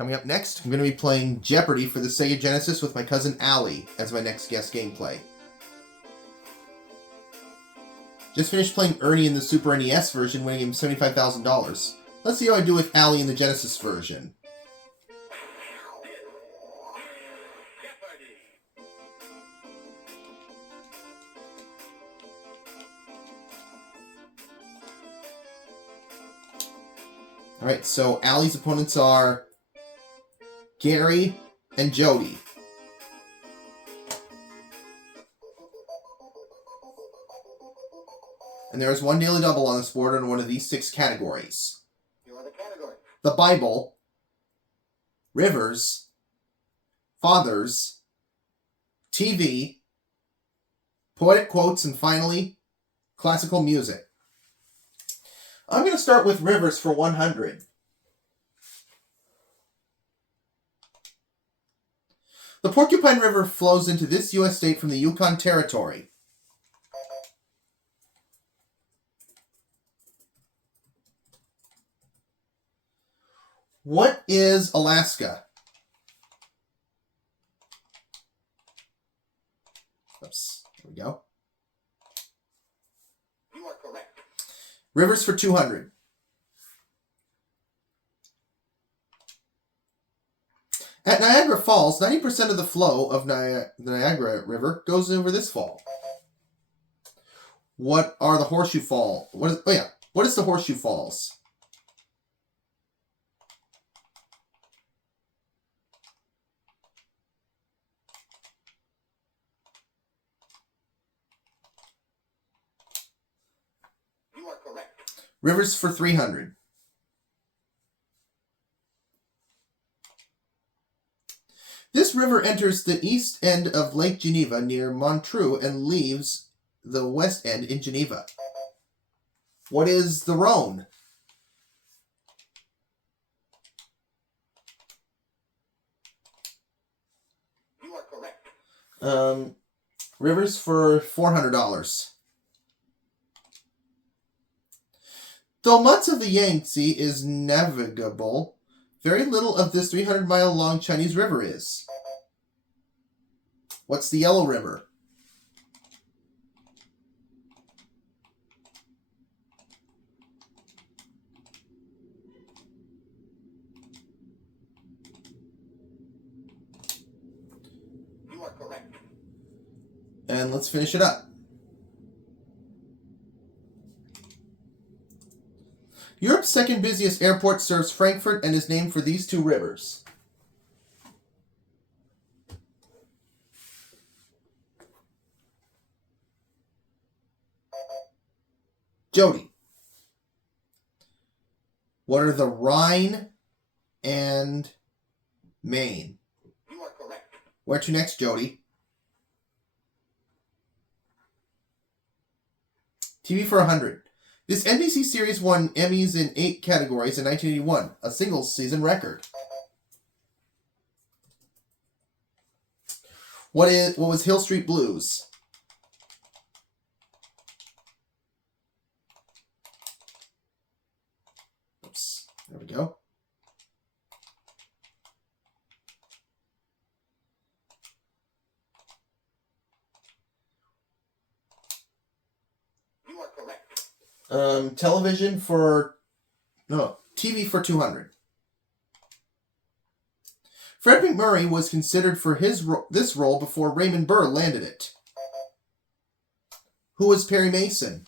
Coming up next, I'm going to be playing Jeopardy for the Sega Genesis with my cousin Allie as my next guest gameplay. Just finished playing Ernie in the Super NES version, winning him $75,000. Let's see how I do with Allie in the Genesis version. Alright, so Allie's opponents are Gary and Jody. And there is one daily double on this board in one of these 6 categories. You are the category. The Bible, Rivers, Fathers, TV, Poetic Quotes, and finally, Classical Music. I'm going to start with Rivers for 100. The Porcupine River flows into this U.S. state from the Yukon Territory. What is Alaska? Oops, there we go. You are correct. Rivers for 200. At Niagara Falls, 90% of the flow of the Niagara River goes over this fall. What are the Horseshoe Falls? What is the Horseshoe Falls? You are correct. Rivers for 300. This river enters the east end of Lake Geneva near Montreux and leaves the west end in Geneva. What is the Rhone? You are correct. Rivers for $400. Though much of the Yangtze is navigable, very little of this 300-mile-long Chinese river is. What's the Yellow River? You are correct. And let's finish it up. Europe's second busiest airport serves Frankfurt and is named for these 2 rivers. Jody. What are the Rhine and Main? You are correct. Where to next, Jody? TV for 100. This NBC series won Emmys in 8 categories in 1981, a single-season record. What was Hill Street Blues? Oops, there we go. You are correct. TV for 200. Fred McMurray was considered for this role before Raymond Burr landed it. Who was Perry Mason?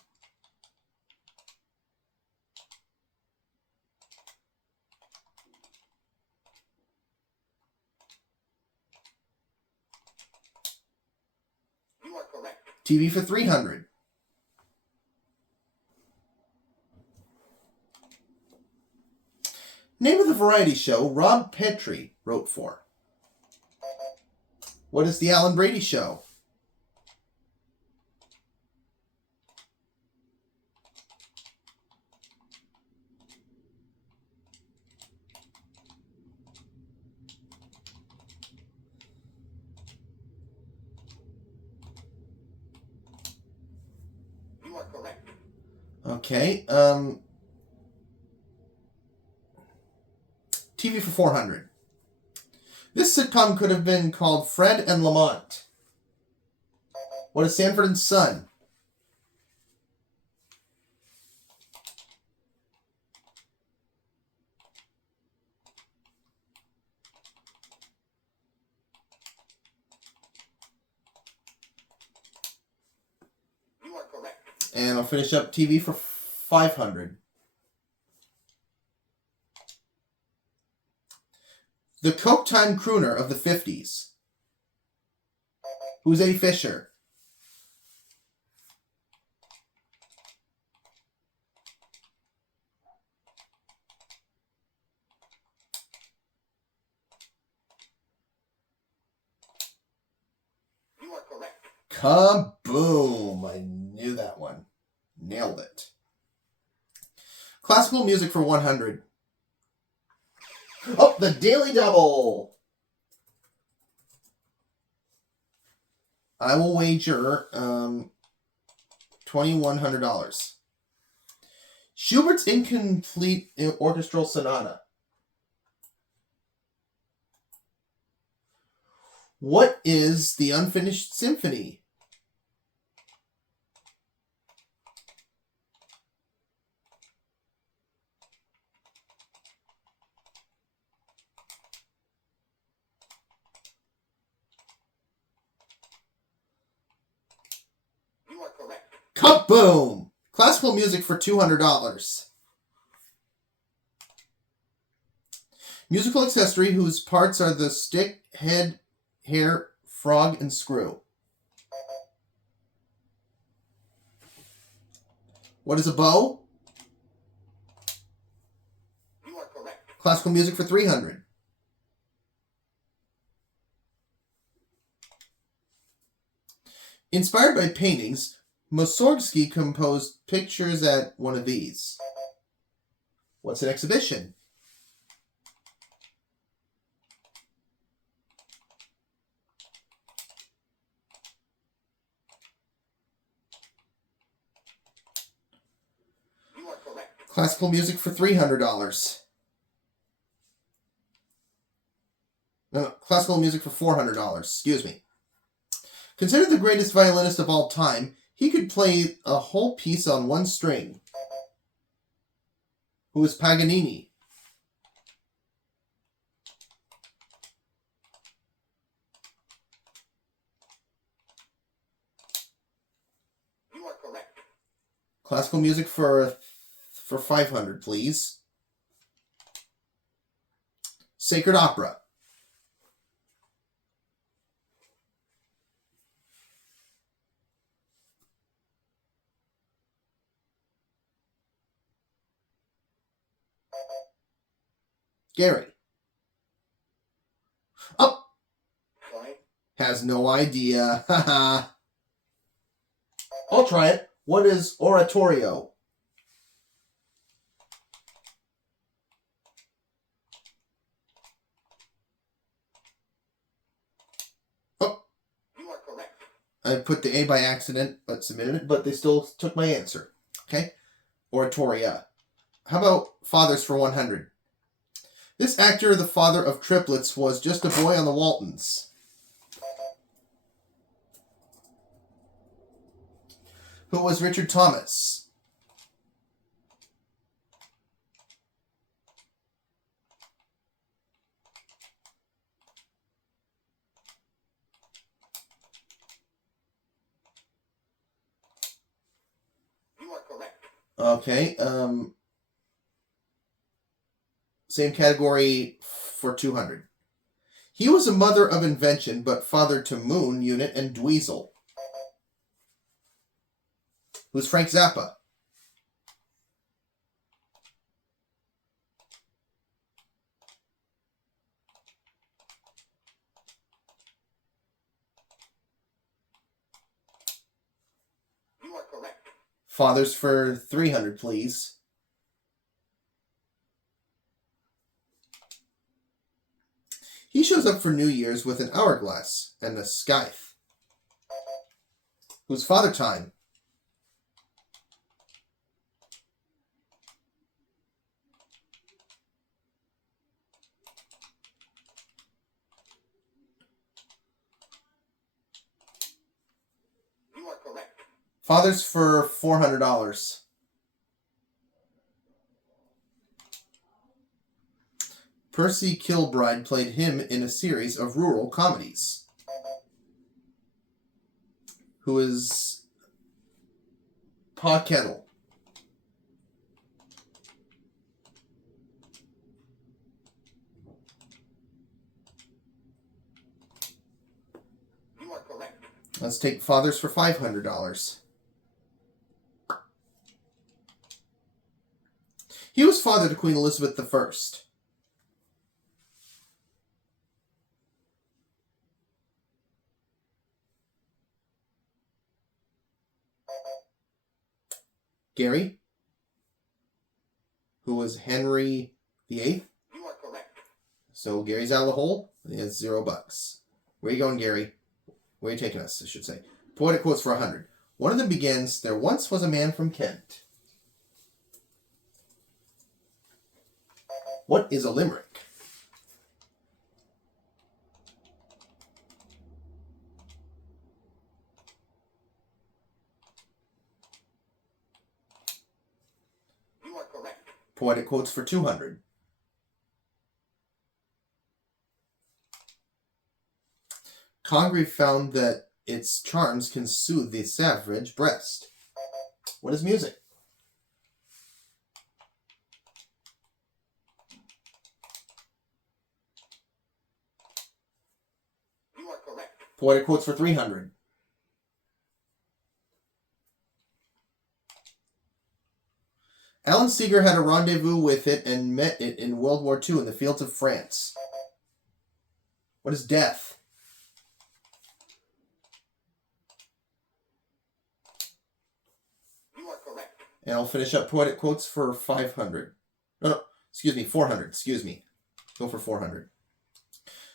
You are correct. TV for 300. Name of the variety show Rob Petrie wrote for. What is the Alan Brady Show? You are correct. Okay. TV for 400. This sitcom could have been called Fred and Lamont. What is Sanford and Son? You are correct. And I'll finish up TV for 500. The Coke Time crooner of the 50s. Who's Eddie Fisher? You are correct. Kaboom! I knew that one. Nailed it. Classical music for 100. Oh, the Daily Double! I will wager $2,100. Schubert's Incomplete Orchestral Sonata. What is the Unfinished Symphony? You are correct. Kaboom! Classical music for $200. Musical accessory whose parts are the stick, head, hair, frog, and screw. What is a bow? You are correct. Classical music for 300. Inspired by paintings, Mussorgsky composed pictures at one of these. What's an exhibition? You are correct. Classical music for $300. No, classical music for $400. Excuse me. Considered the greatest violinist of all time, he could play a whole piece on one string. Who is Paganini? You are correct. Classical music for 500, please. Sacred Opera. Gary. Oh, Fine. has no idea. Haha. I'll try it. What is oratorio? Oh, You are correct. I put the A by accident, but submitted it, but they still took my answer. Okay? Oratoria. How about Fathers for 100? This actor, the father of triplets, was just a boy on the Waltons. Who was Richard Thomas? You are correct. Okay, same category for 200. He was a mother of invention, but father to Moon, Unit, and Dweezil. Who's Frank Zappa? You are correct. Fathers for 300, please. He shows up for New Year's with an hourglass and a scythe. Who's Father Time? Fathers for $400. Percy Kilbride played him in a series of rural comedies. Who is Pa Kettle? You are correct. Let's take Fathers for $500. He was father to Queen Elizabeth I. Gary, who was Henry VIII. You are correct. So Gary's out of the hole. He has $0. Where you going, Gary? Where are you taking us, I should say. Poetic quotes for 100. One of them begins, "There once was a man from Kent." What is a limerick? You are correct. Poetic quotes for 200. Congreve found that its charms can soothe the savage breast. What is music? You are correct. Poetic quotes for 300. Alan Seeger had a rendezvous with it and met it in World War II in the fields of France. What is death? You are correct. And I'll finish up poetic quotes for 500. No, excuse me, 400. Excuse me. Go for 400.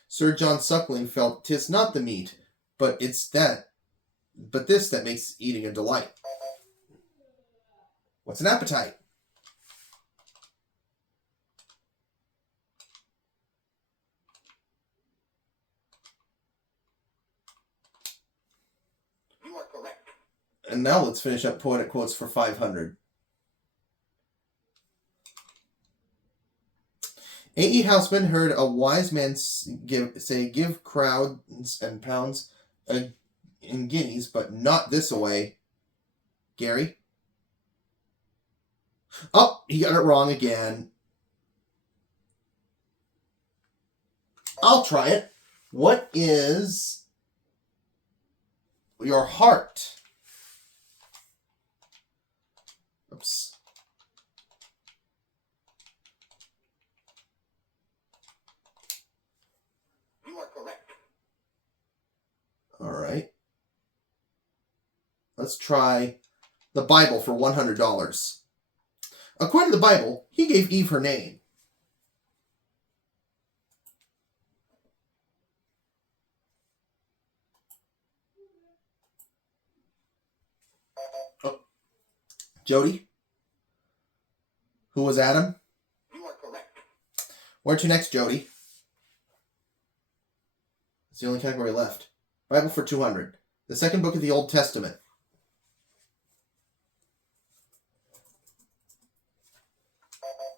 Sir John Suckling felt, "'Tis not the meat, but this that makes eating a delight." What's an appetite? You are correct. And now let's finish up poetic quotes for 500. A.E. Houseman heard a wise man say, "Give crowds and pounds in guineas, but not this away." Gary? Oh, he got it wrong again. I'll try it. What is your heart? Oops. You are correct. All right. Let's try the Bible for $100. According to the Bible, he gave Eve her name. Oh. Jody, who was Adam? You are correct. Where to next, Jody? It's the only category left. Bible for 200. The second book of the Old Testament.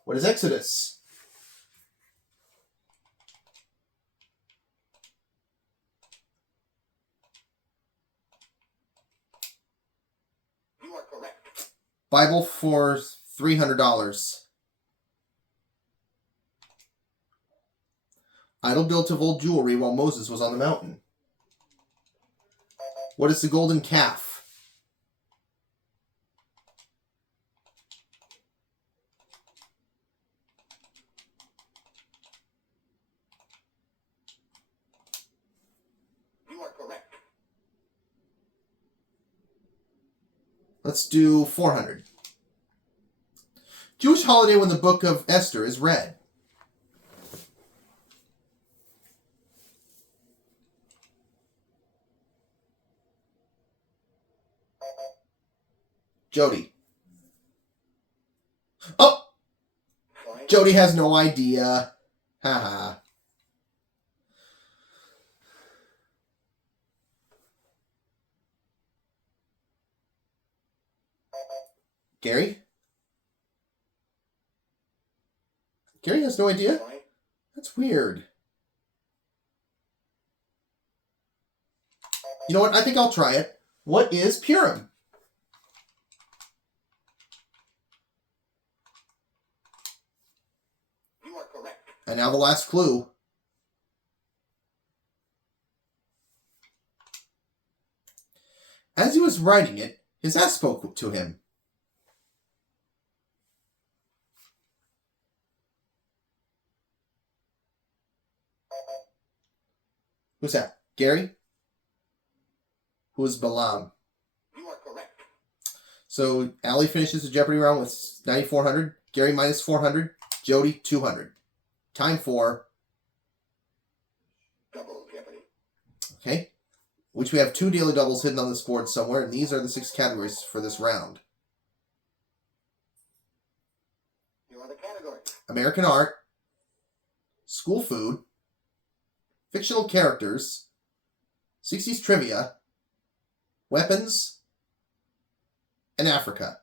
What is Exodus? You are correct. Bible for $300. Idol built of old jewelry while Moses was on the mountain. What is the golden calf? You are correct. Let's do 400. Jewish holiday when the book of Esther is read. Jody. Oh! Fine. Jody has no idea. Haha. Gary? Gary has no idea? Fine. That's weird. You know what? I think I'll try it. What is Purim? You are correct. And now the last clue. As he was writing it, his ass spoke to him. Who's that? Gary? Who is Balaam? You are correct. So Allie finishes the Jeopardy round with 9,400. Gary minus 400. Jody 200. Time for Double Jeopardy. okay, which we have 2 daily doubles hidden on this board somewhere, and these are the 6 categories for this round. You are the category. American art, school food, fictional characters, 60s trivia, weapons, and Africa.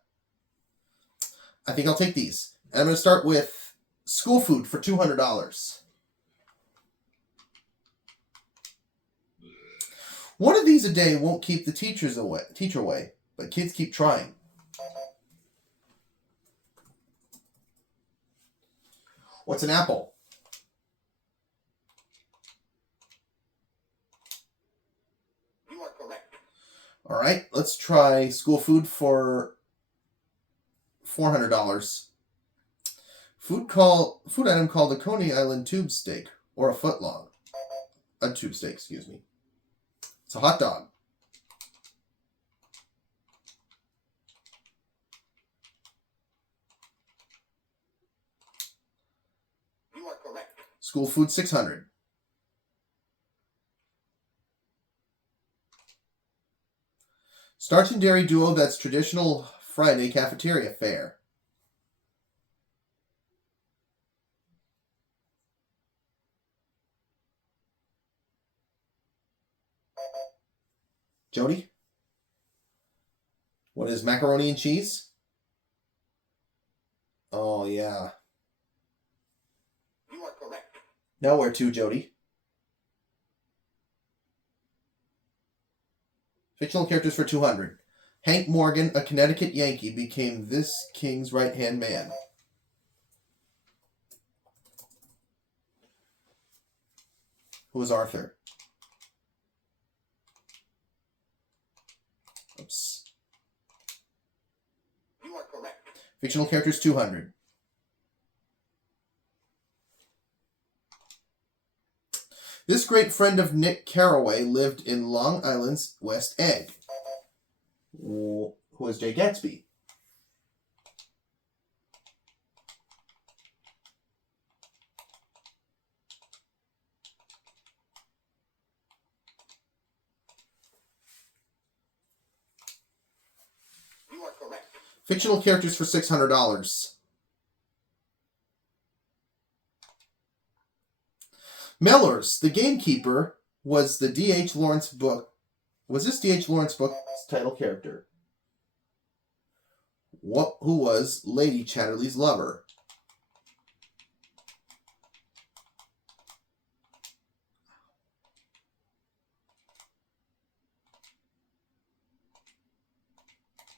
I think I'll take these. And I'm going to start with school food for $200. One of these a day won't keep the teacher away, but kids keep trying. What's an apple? You are correct. All right, let's try school food for $400. Food item called a Coney Island tube steak, or a foot long. A tube steak, excuse me. It's a hot dog. You are correct. School food 600. Starch and dairy duo that's traditional Friday cafeteria fare. Jody? What is macaroni and cheese? Oh, yeah. You are correct. Now where to, Jody? Fictional characters for 200. Hank Morgan, a Connecticut Yankee, became this king's right-hand man. Who is Arthur? Oops. You are correct. Fictional characters 200. This great friend of Nick Carraway lived in Long Island's West Egg. Who is Jay Gatsby? You are correct. Fictional characters for $600. Mellors, the gamekeeper, was the D.H. Lawrence book. Was this D.H. Lawrence book's title character? Who was Lady Chatterley's lover?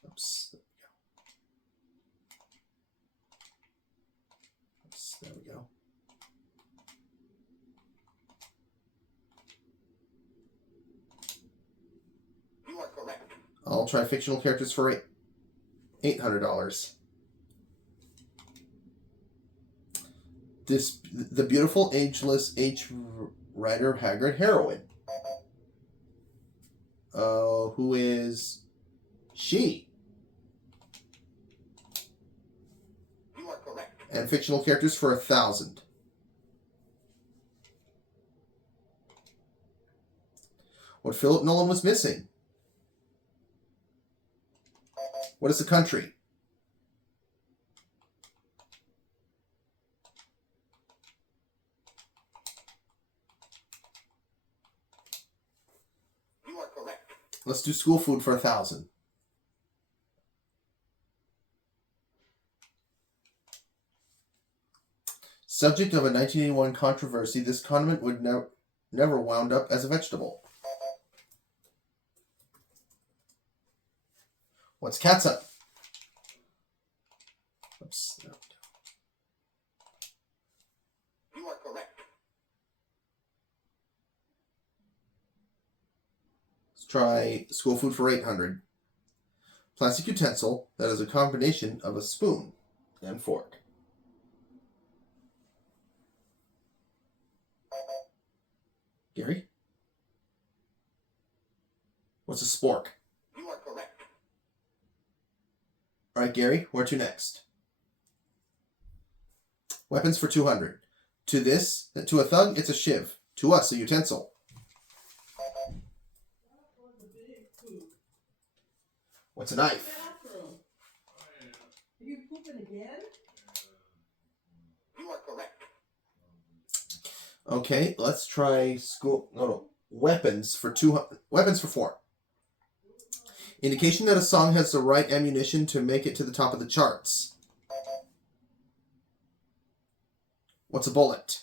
Oops. There we go. You are correct. I'll try fictional characters for $800. The beautiful, ageless H. Rider Haggard heroine. Who is she? You are correct. And fictional characters for $1,000. What Philip Nolan was missing? What is the country? You are correct. Let's do school food for $1,000. Subject of a 1981 controversy, this condiment would never wound up as a vegetable. What's catsup? Oops. You are correct. Let's try school food for 800. Plastic utensil that is a combination of a spoon and fork. Gary? What's a spork? You are correct. All right, Gary, where to next? Weapons for 200. To a thug, it's a shiv. To us, a utensil. What's a knife? Bathroom. Are you pooping again? You are correct. Okay, let's try weapons for 200. Weapons for 4. Indication that a song has the right ammunition to make it to the top of the charts. What's a bullet?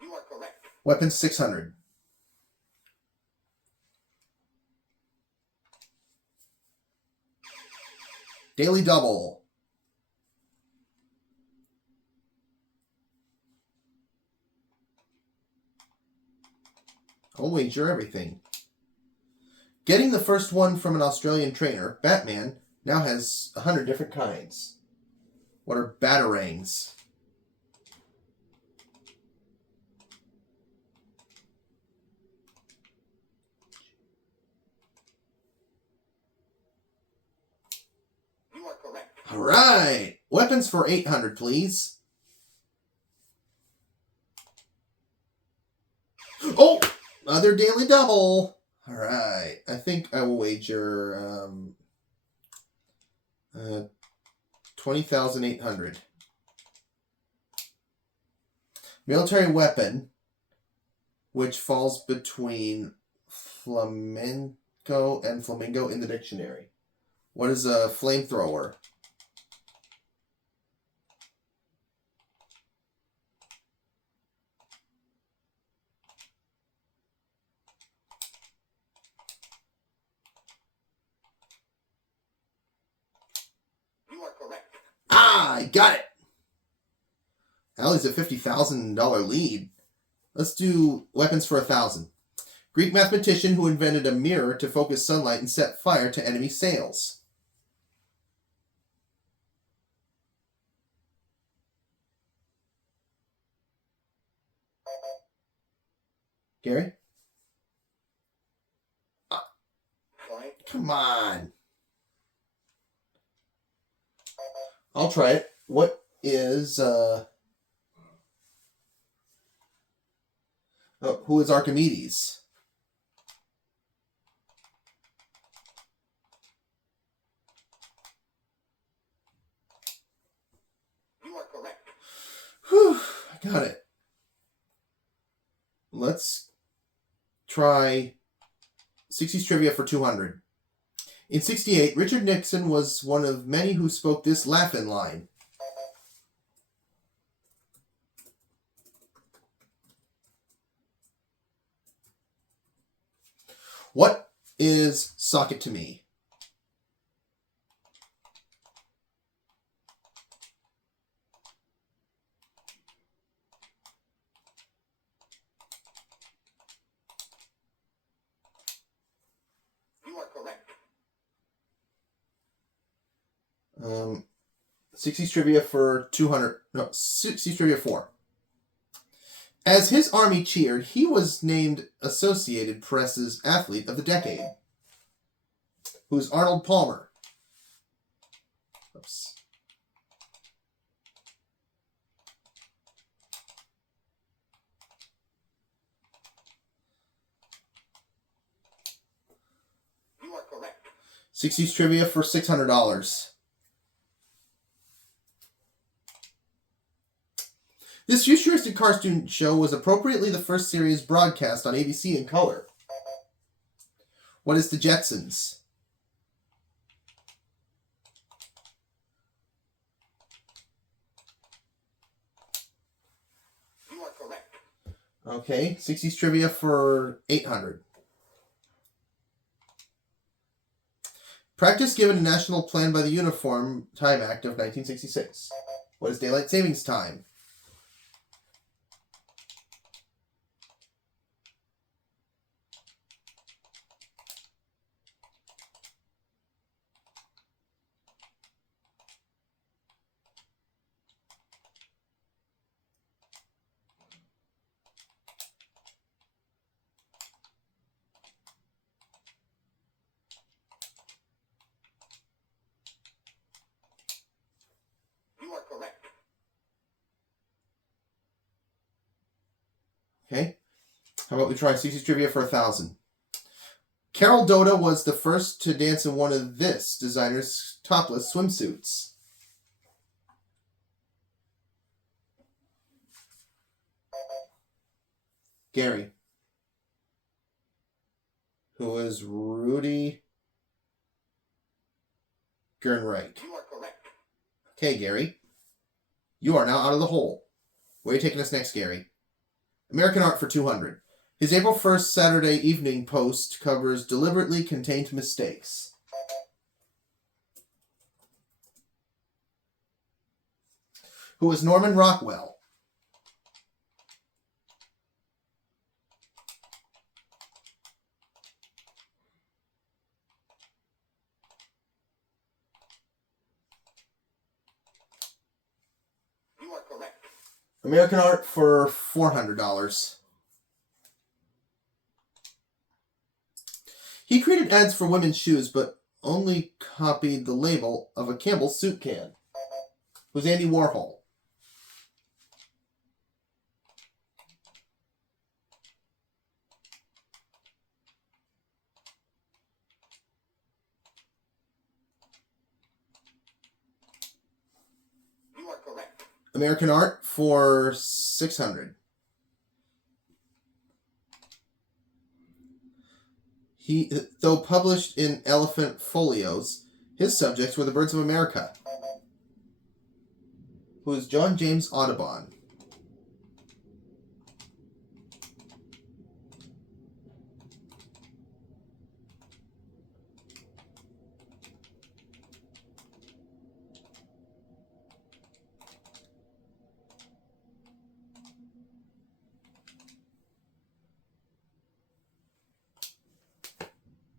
You are correct. Weapons 600. Daily double. I'll wager everything. Getting the first one from an Australian trainer, Batman now has 100 different kinds. What are batarangs? You are correct. All right. Weapons for 800, please. Oh! Other daily double. All right. I think I will wager 20,800. Military weapon, which falls between flamenco and flamingo in the dictionary. What is a flamethrower? You are correct. Ah, I got it. Allie's a $50,000 lead. Let's do weapons for 1,000. Greek mathematician who invented a mirror to focus sunlight and set fire to enemy sails. Gary? Fine. Come on. I'll try it. What is, who is Archimedes? You are correct. Whew, I got it. Let's try 60s trivia for 200. In 68, Richard Nixon was one of many who spoke this laugh-in line. What is sock it to me? You are correct. 60s trivia for 200. No, 60s trivia 4. As his army cheered, he was named Associated Press's Athlete of the Decade. Who's Arnold Palmer? Oops. You are correct. 60s trivia for $600. This futuristic cartoon show was appropriately the first series broadcast on ABC in color. What is the Jetsons? Okay, 60s trivia for 800. Practice given a national plan by the Uniform Time Act of 1966. What is daylight savings time? You are correct. Okay. How about we try 60s trivia for 1,000? Carol Doda was the first to dance in one of this designer's topless swimsuits. Gary. Who is Rudy Gernreich. You are correct. Okay, Gary. You are now out of the hole. Where are you taking us next, Gary? American Art for 200. His April 1st Saturday Evening Post covers deliberately contained mistakes. Who is Norman Rockwell? You are correct. American Art for $400. He created ads for women's shoes, but only copied the label of a Campbell's soup can. Who's Andy Warhol? You are correct. American Art for $600. He, though published in Elephant Folios, his subjects were the birds of America. Who is John James Audubon?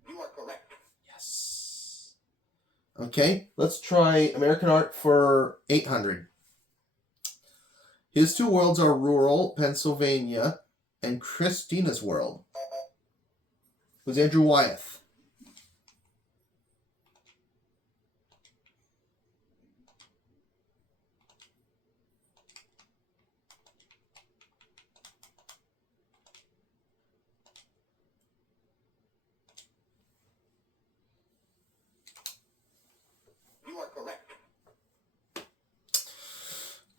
You are correct. Yes. Okay, let's try American Art for $800. His two worlds are rural Pennsylvania and Christina's world. Who's Andrew Wyeth? You are correct.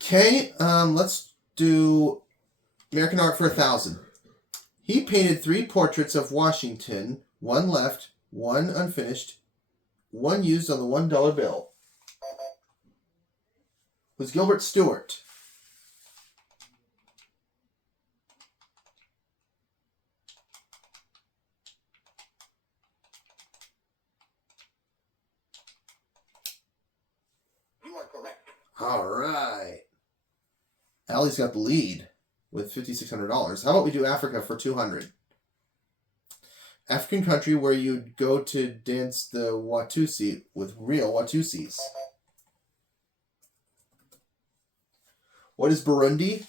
Okay, let's do American Art for 1,000. He painted 3 portraits of Washington, one left, one unfinished, one used on the $1 bill. Was Gilbert Stewart. You are correct. All right. Allie's got the lead with $5,600. How about we do Africa for 200? African country where you'd go to dance the Watusi with real Watusis. What is Burundi?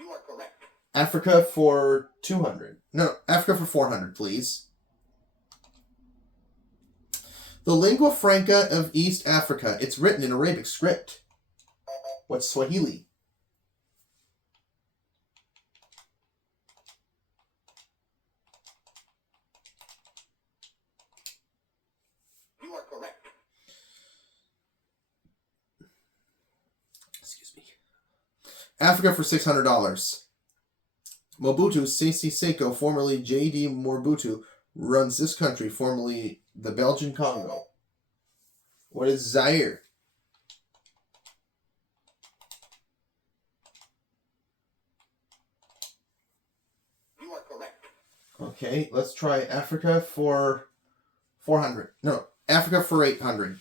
You are correct. Africa for 200. No, Africa for 400, please. The lingua franca of East Africa. It's written in Arabic script. What's Swahili? You are correct. Excuse me. Africa for $600. Mobutu Sese Seko, formerly J.D. Mobutu, runs this country, formerly the Belgian Congo. What is Zaire? Okay, let's try Africa for 400. No, Africa for 800.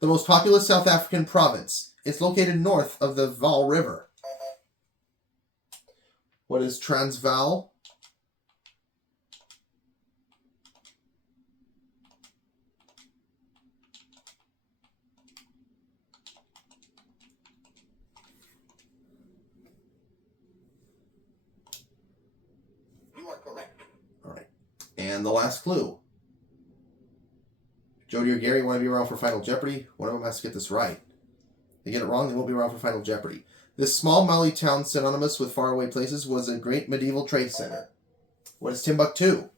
The most populous South African province. It's located north of the Vaal River. What is Transvaal? You are correct. All right. And the last clue. Jody or Gary want to be around for Final Jeopardy. One of them has to get this right. If they get it wrong, they won't be around for Final Jeopardy. This small Maori town synonymous with faraway places was a great medieval trade center. What is Timbuktu?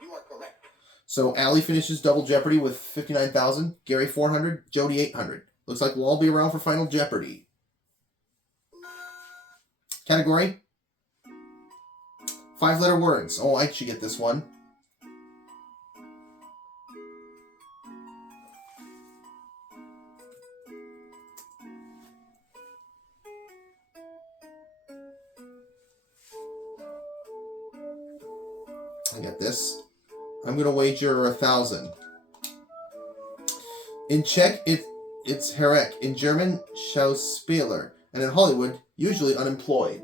You are correct. So Allie finishes Double Jeopardy with 59,000, Gary 400, Jody 800. Looks like we'll all be around for Final Jeopardy. Category? 5-letter words. Oh, I should get this one. I got this. I'm going to wager 1,000. In Czech, it's Herek. In German, Schauspieler. And in Hollywood, usually unemployed.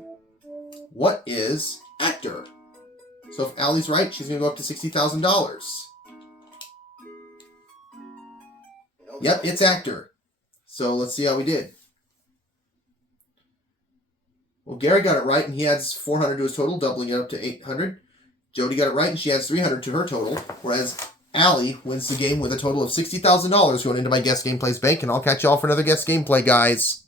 What is actor? So if Allie's right, she's going to go up to $60,000. No, Yep, it's actor. So let's see how we did. Well, Gary got it right, and he adds 400 to his total, doubling it up to 800. Jody got it right, and she adds 300 to her total, whereas Allie wins the game with a total of $60,000 going into my Guess Gameplays bank, and I'll catch y'all for another Guess Gameplay, guys.